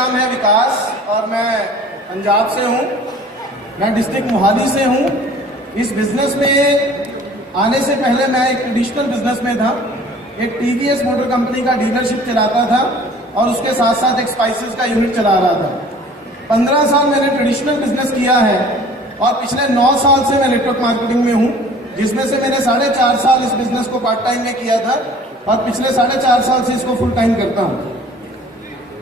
नाम है विकास और मैं पंजाब से हूँ। मैं डिस्ट्रिक्ट मोहाली से हूँ। इस बिजनेस में आने से पहले मैं एक ट्रेडिशनल बिजनेस में था। एक टीवीएस मोटर कंपनी का डीलरशिप चलाता था और उसके साथ साथ एक स्पाइसेस का यूनिट चला रहा था। 15 साल मैंने ट्रेडिशनल बिजनेस किया है और पिछले 9 साल से मैं नेटवर्क मार्केटिंग में हूँ, जिसमें से मैंने 4.5 साल इस बिजनेस को पार्ट टाइम में किया था और पिछले 4.5 साल से इसको फुल टाइम करता हूँ।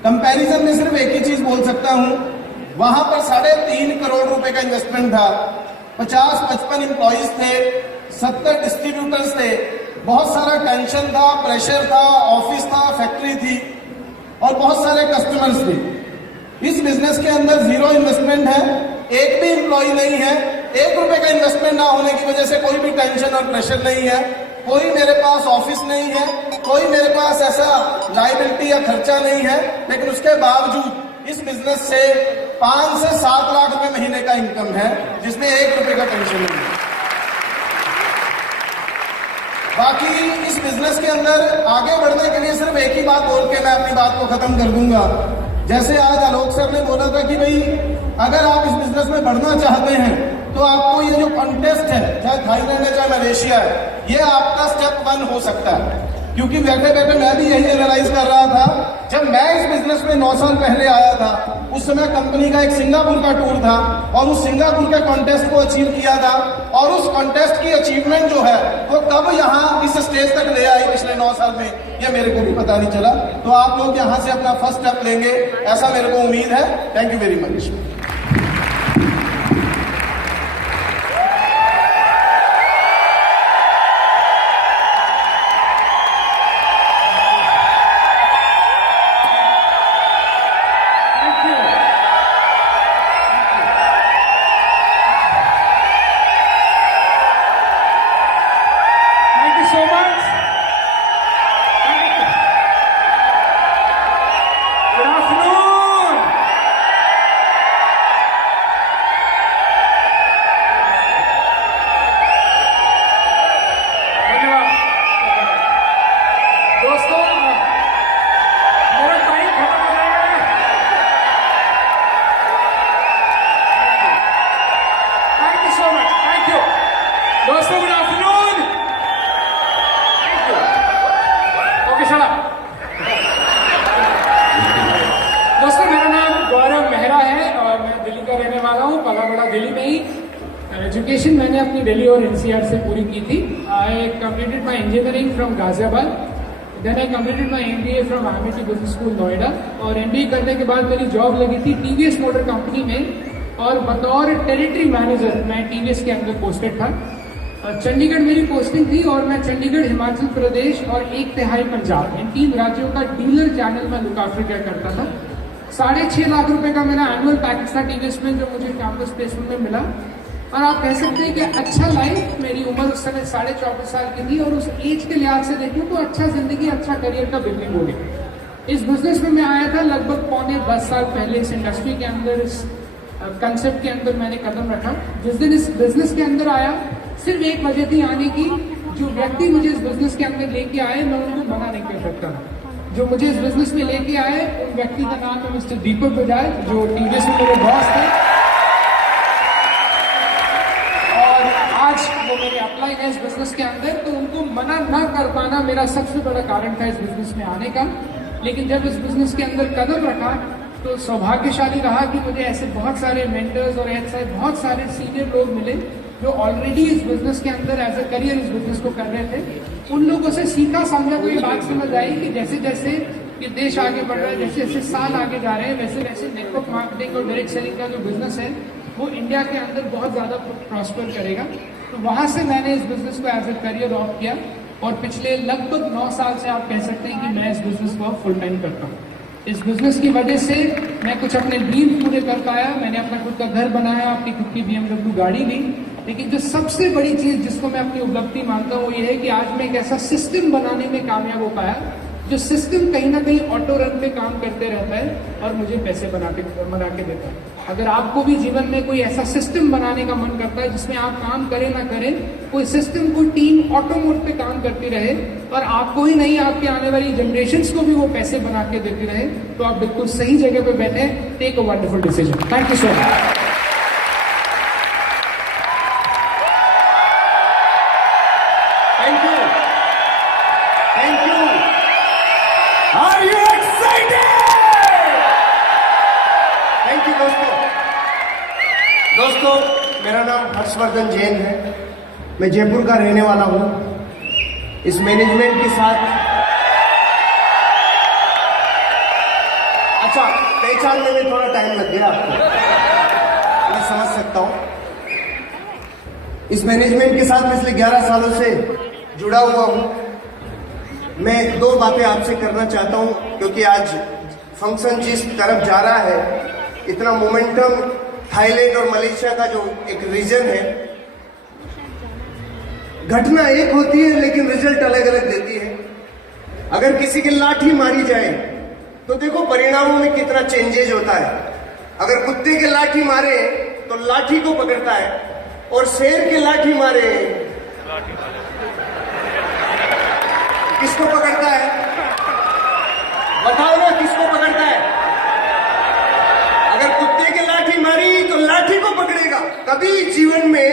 कंपैरिजन में सिर्फ एक ही चीज बोल सकता हूँ, वहां पर 3.5 करोड़ रुपए का इन्वेस्टमेंट था, 50-55 एम्प्लॉइज थे, 70 डिस्ट्रीब्यूटर्स थे, बहुत सारा टेंशन था, प्रेशर था, ऑफिस था, फैक्ट्री थी और बहुत सारे कस्टमर्स थे। इस बिजनेस के अंदर 0 इन्वेस्टमेंट है, एक भी एम्प्लॉय नहीं है, 1 रुपए का इन्वेस्टमेंट ना होने की वजह से कोई भी टेंशन और प्रेशर नहीं है, कोई मेरे पास ऑफिस नहीं है, कोई मेरे पास ऐसा लायबिलिटी या खर्चा नहीं है। लेकिन उसके बावजूद इस बिजनेस से 5 से 7 लाख रुपए महीने का इनकम है, जिसमें 1 रुपए का टेंशन नहीं है। बाकी इस बिजनेस के अंदर आगे बढ़ने के लिए सिर्फ एक ही बात बोल के मैं अपनी बात को खत्म कर दूंगा। जैसे आज आलोक सर ने बोला था कि भाई अगर आप इस बिजनेस में बढ़ना चाहते हैं तो आपको ये जो कॉन्टेस्ट है, चाहे थाईलैंड है चाहे मलेशिया है, ये आपका स्टेप 1 हो सकता है। क्योंकि बैठे बैठे मैं भी यही एनालाइज कर रहा था। जब मैं इस बिजनेस में 9 साल पहले आया था, उस समय कंपनी का एक सिंगापुर का टूर था और उस सिंगापुर के कॉन्टेस्ट को अचीव किया था और उस कॉन्टेस्ट की अचीवमेंट जो है वो कब यहाँ इस स्टेज तक ले आई पिछले 9 साल में, ये मेरे को भी पता नहीं चला। तो आप लोग यहाँ से अपना फर्स्ट स्टेप लेंगे, ऐसा मेरे को उम्मीद है। Thank you very much. दोस्तों good afternoon. Okay shut up. दोस्तों मेरा नाम गौरव मेहरा है और मैं दिल्ली का रहने वाला हूँ, पला बड़ा दिल्ली में ही। एजुकेशन मैंने अपनी दिल्ली और एनसीआर से पूरी की थी। I completed my engineering from Ghaziabad, then I completed my MBA from Amity business school Noida और MBA करने के बाद मेरी जॉब लगी थी टीवीएस मोटर कंपनी में और बतौर टेरिटरी मैनेजर मैं टीवीएस के अंदर पोस्टेड था। चंडीगढ़ मेरी पोस्टिंग थी और मैं चंडीगढ़, हिमाचल प्रदेश और 1/3 पंजाब, इन 3 राज्यों का डीलर चैनल में लुक आफ्टर किया करता था। 6.5 लाख रुपए का मेरा एनुअल पैकेज था टीवीएस में, जो मुझे कैंपस प्लेसमेंट में मिला। और आप कह सकते हैं कि अच्छा लाइफ, मेरी उम्र उस समय 24.5 साल की थी और उस एज के लिहाज से देखूं तो अच्छा जिंदगी, अच्छा करियर का बिल्डिंग हो गया। इस बिजनेस में मैं आया था लगभग 10 साल पहले। इस इंडस्ट्री के अंदर, इस कंसेप्ट के अंदर मैंने कदम रखा। जिस दिन इस बिजनेस के अंदर आया, सिर्फ एक वजह थी आने की, जो व्यक्ति मुझे इस बिजनेस के अंदर लेके आए मैं उनको मना नहीं कर सकता। जो मुझे इस बिजनेस में लेके आए उन व्यक्ति का नाम है मिस्टर दीपक बजाज, जो टीवीएस में मेरे बॉस थे और आज वो मेरे अप्लाई है इस बिजनेस के अंदर। तो उनको मना ना कर पाना मेरा सबसे बड़ा कारण था इस बिजनेस में आने का। लेकिन जब इस बिजनेस के अंदर कदम रखा तो सौभाग्यशाली रहा कि मुझे ऐसे बहुत सारे मेंटर्स और ऐसे बहुत सारे सीनियर लोग मिले जो ऑलरेडी इस बिजनेस के अंदर एज अ करियर इस बिजनेस को कर रहे थे। उन लोगों से सीखा समझा को ये बात समझ आई कि जैसे जैसे ये देश आगे बढ़ रहा है, जैसे जैसे साल आगे जा रहे हैं, वैसे वैसे नेटवर्क मार्केटिंग और डायरेक्ट सेलिंग का जो बिजनेस है वो इंडिया के अंदर बहुत ज्यादा प्रॉस्पर करेगा। तो वहां से मैंने इस बिजनेस को एज अ करियर ऑप्ट किया और पिछले लगभग 9 साल से आप कह सकते हैं कि मैं इस बिजनेस को फुल टाइम करता हूँ। इस बिजनेस की वजह से मैं कुछ अपने ड्रीम पूरे कर पाया। मैंने अपना खुद का घर बनाया, अपनी खुद की BMW गाड़ी ली। लेकिन जो सबसे बड़ी चीज जिसको मैं अपनी उपलब्धि मानता हूँ वो ये है कि आज मैं एक ऐसा सिस्टम बनाने में कामयाब हो पाया जो सिस्टम कहीं ना कहीं ऑटो रन पे काम करते रहता है और मुझे पैसे बना के देता है। अगर आपको भी जीवन में कोई ऐसा सिस्टम बनाने का मन करता है जिसमें आप काम करें ना करें, कोई सिस्टम, कोई टीम ऑटो मोड पे काम करती रहे और आपको ही नहीं आपके आने वाली जनरेशन्स को भी वो पैसे बना के देती रहे, तो आप बिल्कुल सही जगह पे बैठे। Take a wonderful decision. Thank you so much. Thank you. Thank you. Are you excited? Thank you दोस्तों, मेरा नाम हर्षवर्धन जैन है। मैं जयपुर का रहने वाला हूँ। इस मैनेजमेंट के साथ अच्छा पहचानने में थोड़ा टाइम लग गया आपको, मैं समझ सकता हूँ। इस मैनेजमेंट के साथ पिछले 11 सालों से जुड़ा हुआ हूं। मैं 2 बातें आपसे करना चाहता हूं, क्योंकि आज फंक्शन जिस तरफ जा रहा है, इतना मोमेंटम थाईलैंड और मलेशिया का जो एक रीजन है, घटना एक होती है लेकिन रिजल्ट अलग अलग देती है। अगर किसी की लाठी मारी जाए तो देखो परिणामों में कितना चेंजेज होता है। अगर कुत्ते के लाठी मारे तो लाठी को पकड़ता है, और शेर के लाठी मारे किसको पकड़ता है? बताओ ना, किसको पकड़ता है? अगर कुत्ते के लाठी मारी तो लाठी को पकड़ेगा। कभी जीवन में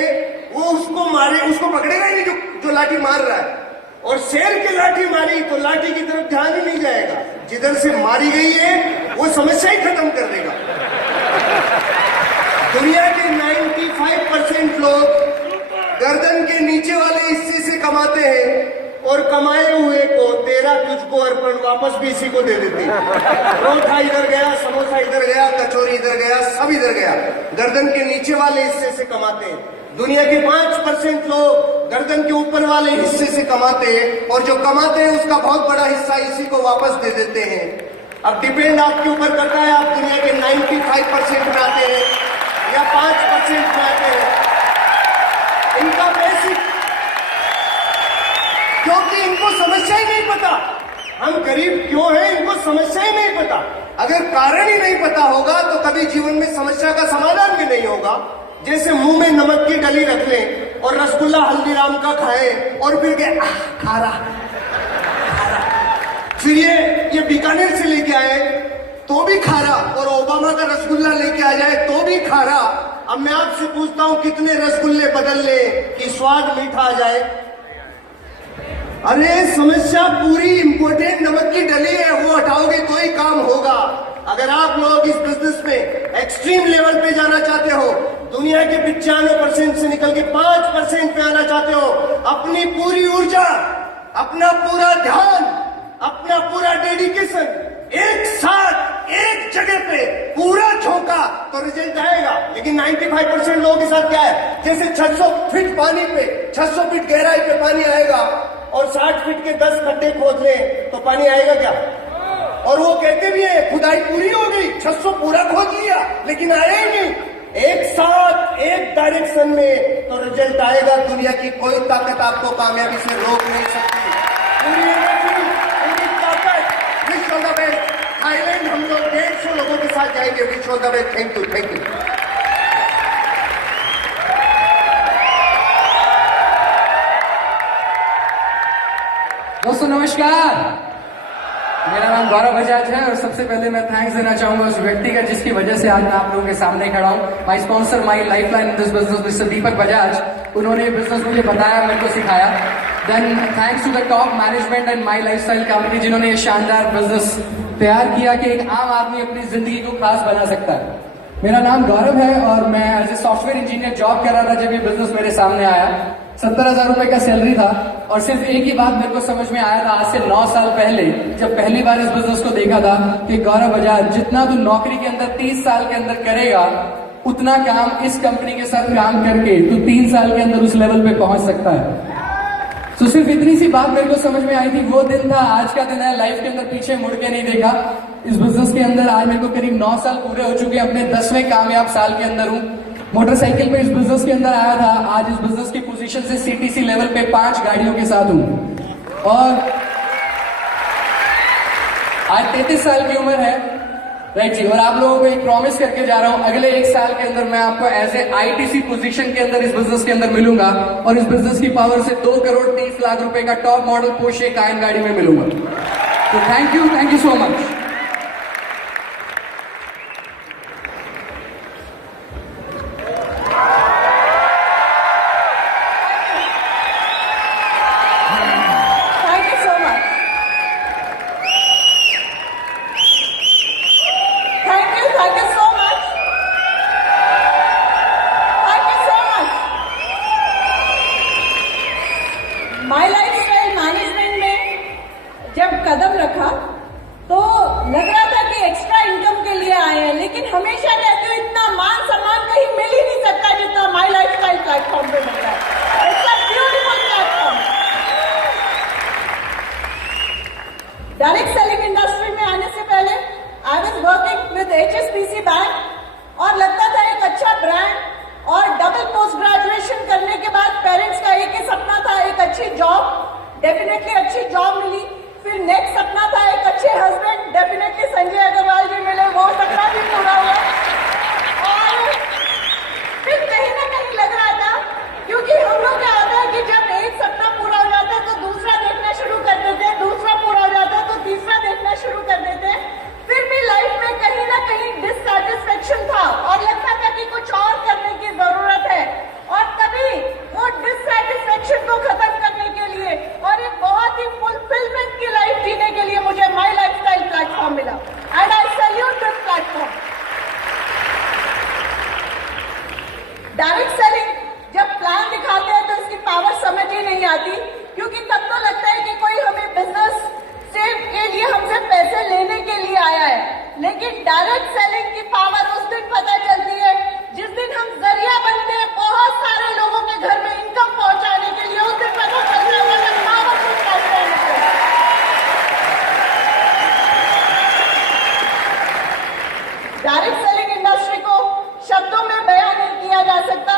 वो उसको मारे, उसको पकड़ेगा ही नहीं जो लाठी मार रहा है। और शेर के लाठी मारी तो लाठी की तरफ ध्यान ही नहीं जाएगा, जिधर से मारी गई है वो समस्या ही खत्म कर देगा। दुनिया के 95% लोग गर्दन के नीचे वाले हिस्से से कमाते हैं, और कमाए हुए को तेरा तुझको अर्पण वापस भी इसी को दे देते हैं। परोठा इधर गया, समोसा इधर गया, कचौरी इधर गया, सब इधर गया। गर्दन के नीचे वाले हिस्से से कमाते हैं। दुनिया के 5% लोग गर्दन के ऊपर वाले हिस्से से कमाते हैं, और जो कमाते हैं उसका बहुत बड़ा हिस्सा इसी को वापस दे देते हैं। अब डिपेंड आपके ऊपर करता है, आप दुनिया के 95% में आते हैं या 5% में आते हैं। इनका बेसिक, क्योंकि इनको समस्या ही नहीं पता हम गरीब क्यों हैं, इनको समस्या ही नहीं पता। अगर कारण ही नहीं पता होगा तो कभी जीवन में समस्या का समाधान भी नहीं होगा। जैसे मुंह में नमक की डली रख लें और रसगुल्ला हल्दीराम का खाएं और फिर के खारा, फिर ये बीकानेर से लेके आए तो भी खारा, और ओबामा का रसगुल्ला लेके आ जाए तो भी खारा। अब मैं आपसे पूछता हूं, कितने रसगुल्ले बदल ले कि स्वाद मीठा आ जाए? अरे समस्या पूरी इंपॉर्टेंट नमक की डली है, वो हटाओगे तो ही काम होगा। अगर आप लोग इस बिजनेस में एक्सट्रीम लेवल पे जाना चाहते हो, दुनिया के 95% से निकल के 5% पे आना चाहते हो, अपनी पूरी ऊर्जा, अपना पूरा ध्यान, अपना पूरा डेडिकेशन एक साथ एक जगह पे पूरा झोंका तो रिजल्ट आएगा। लेकिन 95% लोगों के साथ क्या है, जैसे 600 फीट पानी पे, 600 फीट गहराई पे पानी आएगा और 60 फीट के 10 खड्डे खोद ले तो पानी आएगा क्या? और वो कहते भी है खुदाई पूरी हो गई, 600 पूरा खोद लिया, लेकिन आया ही नहीं। एक साथ एक डायरेक्शन में तो रिजल्ट आएगा। दुनिया की कोई ताकत आपको कामयाबी से रोक नहीं सकती। पूरी एनर्जी, पूरी ताकत। Wish all the best. Thailand हम लोग 150 लोगों के साथ जाएंगे। Wish all the best. Thank you, thank you. दोस्तों नमस्कार, मेरा नाम गौरव बजाज है और सबसे पहले मैं थैंक्स देना चाहूंगा उस व्यक्ति का जिसकी वजह से आज मैं आप लोगों के सामने खड़ा हूं। My sponsor, my lifeline in this business, mister Deepak Bajaj. उन्होंने ये बिजनेस मुझे बताया, मेरे को सिखाया। Then thanks to the top management and my lifestyle company, जिन्होंने ये शानदार बिजनेस तैयार किया कि एक आम आदमी अपनी जिंदगी को खास बना सकता है। मेरा नाम गौरव है और मैं as a software engineer job कर रहा था जब ये बिजनेस मेरे सामने आया। 70,000 रुपए का सैलरी था और सिर्फ एक ही बात मेरे को समझ में आया था आज से 9 साल पहले, जब पहली बार इस बिजनेस को देखा था कि गौरव बजाज, जितना तू नौकरी के अंदर 30 साल के अंदर करेगा, उतना काम इस कंपनी के साथ काम करके तू 3 साल के अंदर उस लेवल पे पहुंच सकता है। तो सिर्फ इतनी सी बात मेरे को समझ में आई थी। वो दिन था, आज का दिन है। लाइफ के अंदर पीछे मुड़ के नहीं देखा। इस बिजनेस के अंदर आज मेरे को करीब 9 साल पूरे हो चुके हैं। अपने 10वें कामयाब साल के अंदर हूँ। मोटरसाइकिल पे इस बिजनेस के अंदर आया था। आज इस बिजनेस की पोजीशन से सीटीसी लेवल पे 5 गाड़ियों के साथ हूँ। और आज 33 साल की उम्र है, राइट जी। और आप लोगों को एक प्रॉमिस करके जा रहा हूं, अगले 1 साल के अंदर मैं आपको एज ए ITC पोजीशन के अंदर इस बिजनेस के अंदर मिलूंगा और इस बिजनेस की पावर से 2 करोड़ 30 लाख रुपए का टॉप मॉडल पोर्शे कायन गाड़ी में मिलूंगा। तो thank you so much. Thank you so much. Thank you so much. Thank you so much. My Lifestyle Management में जब कदम रखा तो लग रहा था कि एक्स्ट्रा इनकम के लिए आए हैं, लेकिन हमेशा कहती हूँ इतना मान सम्मान कहीं मिल ही नहीं सकता जितना माई लाइफस्टाइल प्लेटफॉर्म पे मिल रहा है। It's a beautiful platform. Direct selling industry में आने से पहले I was working with HSBC bank और लगता था एक अच्छा ब्रांड और डबल पोस्ट ग्रेजुएशन करने के बाद पेरेंट्स का एक ही सपना था, एक अच्छी जॉब। डेफिनेटली अच्छी जॉब मिली। फिर नेक्स्ट सपना था एक अच्छे हस्बैंड, डेफिनेटली संजय अग्रवाल जी मिले, वो सपना भी पूरा हुआ। और फिर कहीं ना कहीं लग रहा था, क्योंकि हम लोग क्या होता है कि जब एक सपना पूरा हो जाता है तो दूसरा देखना शुरू कर देते हैं, दूसरा पूरा हो जाता है तो तीसरा देखना शुरू कर देते हैं। फिर भी लाइफ में कहीं ना कहीं डिससैटिस्फैक्शन था और लगता था कि कुछ और करने की जरूरत है। और तभी वो डिससैटिस्फैक्शन को खत्म करने के लिए और एक बहुत ही फुलफिलमेंट की लाइफ जीने के लिए मुझे माई लाइफस्टाइल प्लेटफॉर्म मिला and I salute this platform. Direct selling जब प्लान दिखाते हैं तो इसकी पावर समझ ही नहीं आती, क्योंकि तब तो लगता है कि कोई हमें बिजनेस से के लिए हमसे पैसे लेने के लिए आया है। लेकिन डायरेक्ट सेलिंग की पावर उस दिन पता चलती है जिस दिन हम जरिया बनते हैं बहुत सारे लोगों के घर में इनकम पहुंचाने के लिए। उस दिन पता चलता है कि पावरफुल प्लेटफॉर्म है। डायरेक्ट सेलिंग इंडस्ट्री को शब्दों में बयान नहीं किया जा सकता।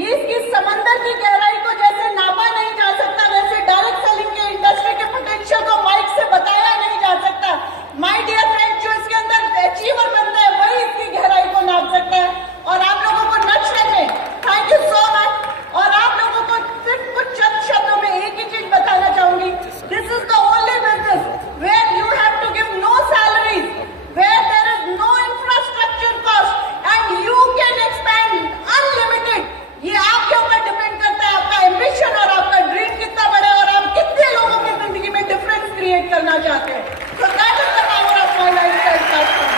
ये इसकी समंदर की गहराई को जैसे नापा नहीं जा सकता, वैसे डायरेक्ट सेलिंग के इंडस्ट्री के पोटेंशियल को माइक से बताया नहीं जा सकता। माय डियर फ्रेंड, जो इसके अंदर अचीवर बनता है वही इसकी गहराई को नाप सकता है। और आप लोगों को नक्शे में थैंक यू सो मच। और आप लोगों को सिर्फ कुछ चंद शब्दों में एक ही चीज बताना चाहूंगी, this is the only business where you have to give no salaries, where there is no infrastructure cost and you can expand unlimited. ये आपके ऊपर डिपेंड करता है, आपका एम्बिशन और आपका ड्रीम कितना बड़ा है और आप कितने लोगों की जिंदगी में डिफरेंस क्रिएट करना चाहते हैं। So that is the power of my lifestyle platform.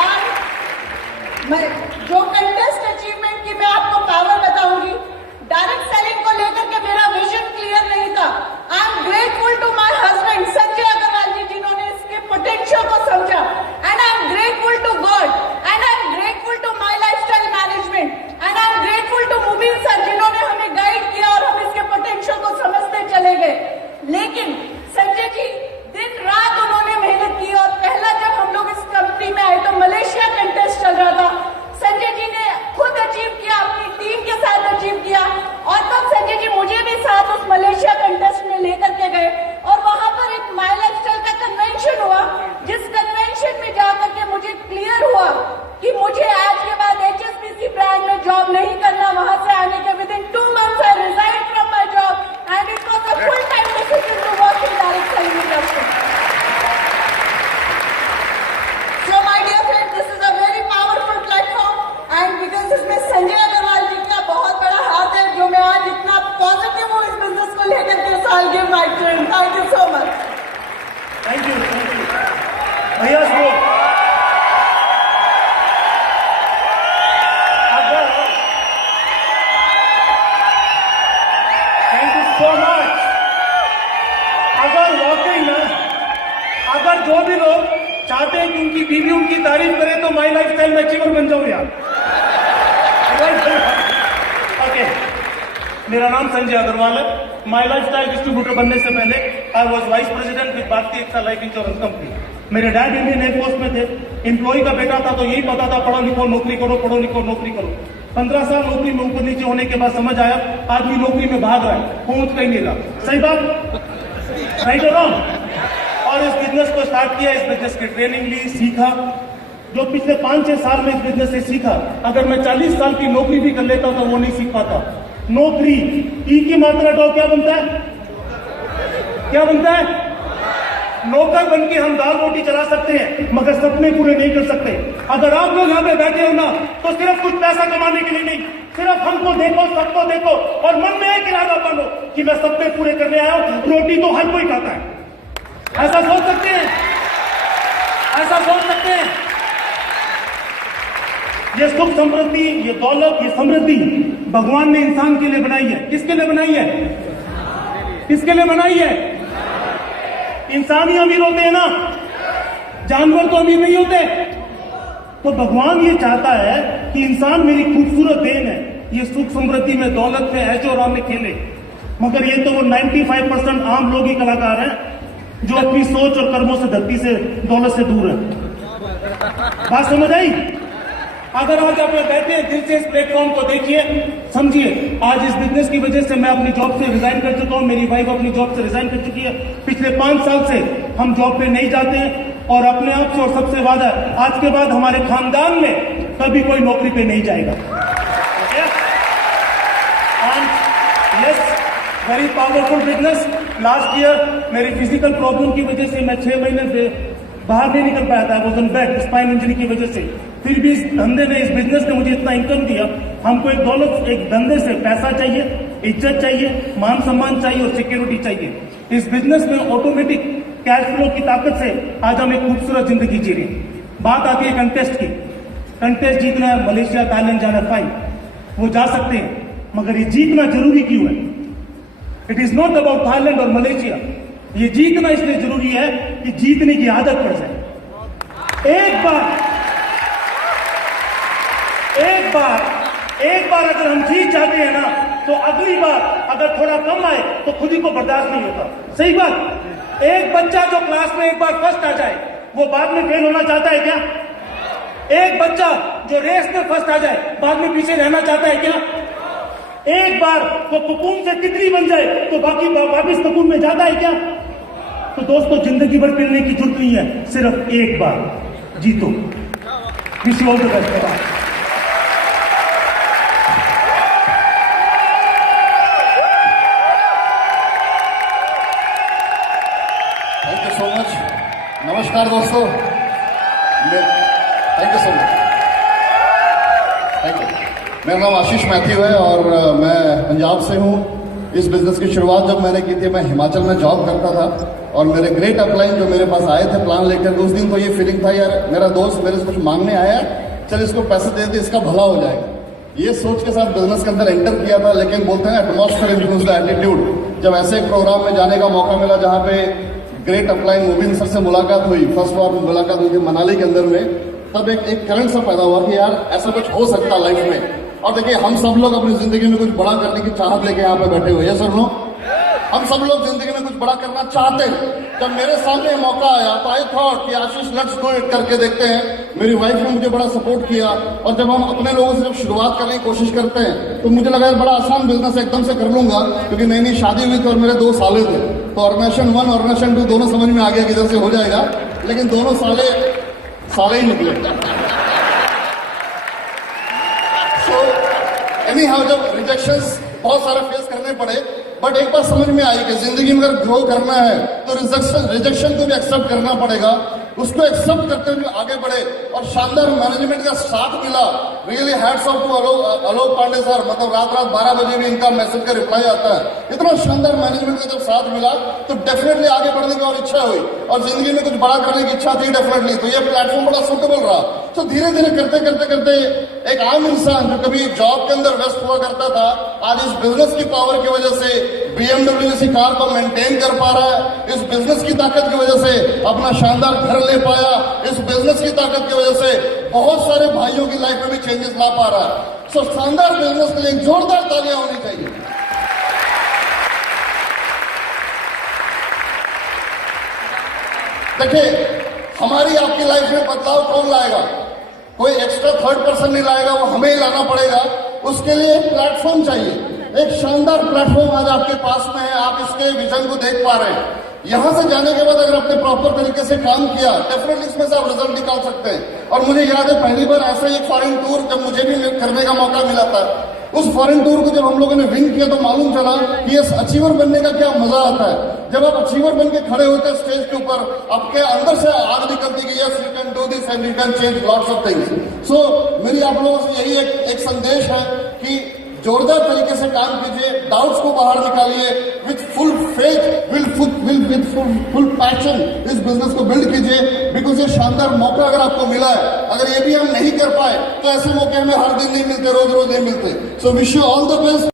और मैं जो कंटेस्ट अचीवमेंट की मैं आपको पावर बताऊंगी, डायरेक्ट सेलिंग को लेकर के मेरा विजन क्लियर नहीं था। I am grateful to my husband Sanjay Agarwal ji, जिन्होंने इसके पोटेंशियल को समझा। And I am grateful to God and I am grateful to my lifestyle management and I am grateful to Mubeen sir, जिन्होंने हमें गाइड किया और हम इसके पोटेंशियल को समझते चले गए। लेकिन संजय जी दिन रात उन्होंने मेहनत की और पहला जब हम लोग इस कंपनी में आए तो मलेशिया कंटेस्ट चल रहा था। संजय जी ने खुद अचीव किया, अपनी टीम के साथ अचीव किया और तब संजय जी मुझे भी साथ उस मलेशिया कंटेस्ट में लेकर के गए और वहां पर एक माय लाइफस्टाइल का कन्वेंशन हुआ, जिस कन्वेंशन में जाकर के मुझे क्लियर हुआ कि मुझे आज के बाद HSBC ब्रांड में जॉब नहीं करना। वहां से आने के within 2 months I resign from my job and it was a full time decision to work in direct selling industry. So my dear friend, this is a very powerful platform and because इसमें संजय अग्रवाल जी का बहुत बड़ा हाथ है, जो मैं आज इतना पॉजिटिव हूँ इस बिजनेस को लेकर के। So I give my friend thank you so much. Thank you भैया। Thank you so much. अगर वाकई में अगर जो भी लोग चाहते हैं कि उनकी बीवी उनकी तारीफ करे तो माई लाइफस्टाइल में अचीवर बन जाऊं यार। ओके, मेरा नाम संजय अग्रवाल है। माई लाइफस्टाइल डिस्ट्रीब्यूटर बनने से पहले I was vice president with भारतीय एक्सा लाइफ इंश्योरेंस कंपनी। मेरे डैड इंडियन एयरफोर्स में थे, एम्प्लॉय का बेटा था तो यही पता था पढ़ो लिखो नौकरी करो, पढ़ो लिखो नौकरी करो। 15 साल नौकरी में ऊपर नीचे होने के बाद समझ आया आदमी नौकरी में भाग रहा है, पहुंच कहीं नहीं रहा। सही बात, राइट और रॉन्ग? और इस बिजनेस को स्टार्ट किया, इस बिजनेस की ट्रेनिंग ली, सीखा। जो पिछले 5-6 साल में इस बिजनेस से सीखा, अगर मैं 40 साल की नौकरी भी कर लेता तो वो नहीं सीख पाता। नौकरी, ई की मात्रा दो, क्या बनता है? क्या बनता है? नौकर बन के हम दाल रोटी चला सकते हैं, मगर सपने पूरे नहीं कर सकते। अगर आप लोग यहाँ पे बैठे हो ना, तो सिर्फ कुछ पैसा कमाने के लिए नहीं, सिर्फ हमको देखो, सबको देखो और मन में एक इरादा बनो कि मैं सपने पूरे करने आया हूं। रोटी तो हर कोई खाता है, ऐसा सोच सकते हैं, ऐसा सोच सकते हैं। ये सुख समृद्धि, ये दौलत, ये समृद्धि भगवान ने इंसान के लिए बनाई है। किसके लिए बनाई है? किसके लिए बनाई है? इंसान ही अमीर होते हैं ना, जानवर तो अमीर नहीं होते। तो भगवान ये चाहता है कि इंसान मेरी खूबसूरत देन है, ये सुख समृद्धि में, दौलत में, ऐशो आराम में खेले। मगर ये तो वो 95% आम लोग ही कलाकार हैं जो अपनी सोच और कर्मों से, धरती से, दौलत से दूर है। बात समझ आई? अगर आज आप बैठे हैं, दिल से इस प्लेटफॉर्म को देखिए, समझिए। आज इस बिजनेस की वजह से मैं अपनी जॉब से रिजाइन कर चुका हूं, मेरी वाइफ अपनी जॉब से रिजाइन कर चुकी है। पिछले 5 साल से हम जॉब पे नहीं जाते हैं और अपने आप से और सबसे वादा, आज के बाद हमारे खानदान में कभी कोई नौकरी पे नहीं जाएगा। Yes, very powerful business. Last year मेरी फिजिकल प्रॉब्लम की वजह से मैं 6 महीने से बाहर नहीं निकल पाया था, was on bed, spine injury की वजह से। फिर भी इस धंधे ने, इस बिजनेस ने मुझे इतना इनकम दिया। हमको एक दौलत, एक धंधे से पैसा चाहिए, इज्जत चाहिए, मान सम्मान चाहिए और सिक्योरिटी चाहिए। इस बिजनेस में ऑटोमेटिक कैश फ्लो की ताकत से आज हम एक खूबसूरत जिंदगी जी रहे हैं। बात आती है कंटेस्ट की। कंटेस्ट जीतना है, मलेशिया, थाईलैंड जाना, फाइन, वो जा सकते हैं, मगर ये जीतना जरूरी क्यों है? It is not about Thailand और मलेशिया। ये जीतना इसलिए जरूरी है कि जीतने की आदत पड़ जाए। एक बार अगर हम जीत जाते हैं ना, तो अगली बार अगर थोड़ा कम आए तो खुद ही को बर्दाश्त नहीं होता। सही बात। एक बच्चा जो क्लास में एक बार फर्स्ट आ जाए, वो बाद में फेल होना चाहता है क्या? एक बच्चा जो रेस में फर्स्ट आ जाए, बाद में पीछे रहना चाहता है क्या? एक बार वो कुकून से तितली बन जाए तो बाकी वापिस कुकून में जाता है क्या? तो दोस्तों, जिंदगी भर मिलने की जरूरत नहीं है, सिर्फ एक बार जीतो। Wish you all the best. Thank you so much. नमस्कार दोस्तों, thank you so much, thank you. मेरा नाम आशीष मैथ्यू है और मैं पंजाब से हूँ। इस बिजनेस की शुरुआत जब मैंने की थी, मैं हिमाचल में जॉब करता था और मेरे ग्रेट अपलाइन जो मेरे पास आए थे प्लान लेकर, उस दिन तो ये फीलिंग था, यार मेरा दोस्त मेरे से कुछ मांगने आया, चल इसको पैसे दे दे, इसका भला हो जाएगा। ये सोच के साथ बिजनेस के अंदर एंटर किया था। लेकिन बोलते हैं एटमॉस्फेयर इन्फ्लुएंस द एटीट्यूड। जब ऐसे एक प्रोग्राम में जाने का मौका मिला जहाँ पे ग्रेट अपलाइन मुबीन सर से मुलाकात हुई, फर्स्ट बार मुलाकात हुई थी मनाली के अंदर में, तब एक करंट सा पैदा हुआ कि यार ऐसा कुछ हो सकता लाइफ में। और देखिए, हम सब लोग अपनी जिंदगी में कुछ बड़ा करने की चाहत लेके यहाँ पे बैठे हुए हैं सर नो। हम सब लोग जिंदगी में कुछ बड़ा करना चाहते हैं। जब मेरे सामने मौका आया तो आई थॉट कि आशीष लेट्स डू इट, करके देखते हैं। मेरी वाइफ ने मुझे बड़ा सपोर्ट किया और जब हम अपने लोगों से जब शुरुआत करने की कोशिश करते हैं तो मुझे लगा यार बड़ा आसान बिजनेस एकदम से कर लूंगा, क्योंकि नई नई शादी हुई थी और मेरे 2 साले थे। तो ऑर्गेनाइजेशन 1 ऑर्गेनाइजेशन 2 दोनों समझ में आ गया कि इधर से हो जाएगा, लेकिन दोनों साले ही निकले। सो एनी हाउ, जब रिजेक्शंस बहुत सारे फेस करने पड़े, बट एक बात समझ में आई कि जिंदगी में अगर ग्रो करना है तो रिजेक्शन को भी एक्सेप्ट करना पड़ेगा। उसको एक्सेप्ट करते हुए आगे बढ़े और शानदार मैनेजमेंट का साथ मिला। Really hats off to Alok Pandey sir. मतलब रात 12 बजे भी इनका मैसेज का रिप्लाई आता है। इतना शानदार मैनेजमेंट का जब साथ मिला तो डेफिनेटली आगे बढ़ने की और इच्छा हुई और जिंदगी में कुछ बड़ा करने की इच्छा थी डेफिनेटली। तो ये प्लेटफॉर्म बड़ा सूटेबल रहा। तो धीरे धीरे करते एक आम इंसान जो कभी जॉब के अंदर व्यस्त हुआ करता था, आज इस बिजनेस की पावर की वजह से BMW जैसी कार को मेंटेन कर पा रहा है। इस बिजनेस की ताकत की वजह से अपना शानदार घर ले पाया। इस बिजनेस की ताकत की वजह से बहुत सारे भाइयों की लाइफ में भी चेंजेस ला पा रहा है। सो शानदार बिजनेस के लिए एक जोरदार तालियां होनी चाहिए। देखिए, हमारी आपकी लाइफ में बदलाव कौन लाएगा? कोई एक्स्ट्रा थर्ड पर्सन नहीं लाएगा, वो हमें ही लाना पड़ेगा। उसके लिए एक प्लेटफॉर्म चाहिए, एक शानदार प्लेटफॉर्म आज आपके पास में है। आप इसके विजन को देख पा रहे हैं। यहाँ से जाने के बाद अगर आपने प्रॉपर तरीके से काम किया, डेफिनेटली इसमें से आप रिजल्ट निकाल सकते हैं। और मुझे याद है पहली बार ऐसा एक फॉरेन टूर जब मुझे भी करने का मौका मिला था, उस फॉरेन टूर को जब हम लोगों ने विन किया तो मालूम चला कि ये अचीवर बनने का क्या मजा आता है। जब आप अचीवर बन के खड़े होते हैं स्टेज के ऊपर, आपके अंदर से आग निकलती है, yes you can do this and you can change lots of things. So मेरी आप लोगों से यही एक संदेश है कि जोरदार तरीके से काम कीजिए, डाउट्स को बाहर निकालिए, with full faith, with full passion इस बिजनेस को बिल्ड कीजिए। बिकॉज ये शानदार मौका अगर आपको मिला है, अगर ये भी हम नहीं कर पाए तो ऐसे मौके हमें हर दिन नहीं मिलते, रोज रोज नहीं मिलते। So wish you all the best.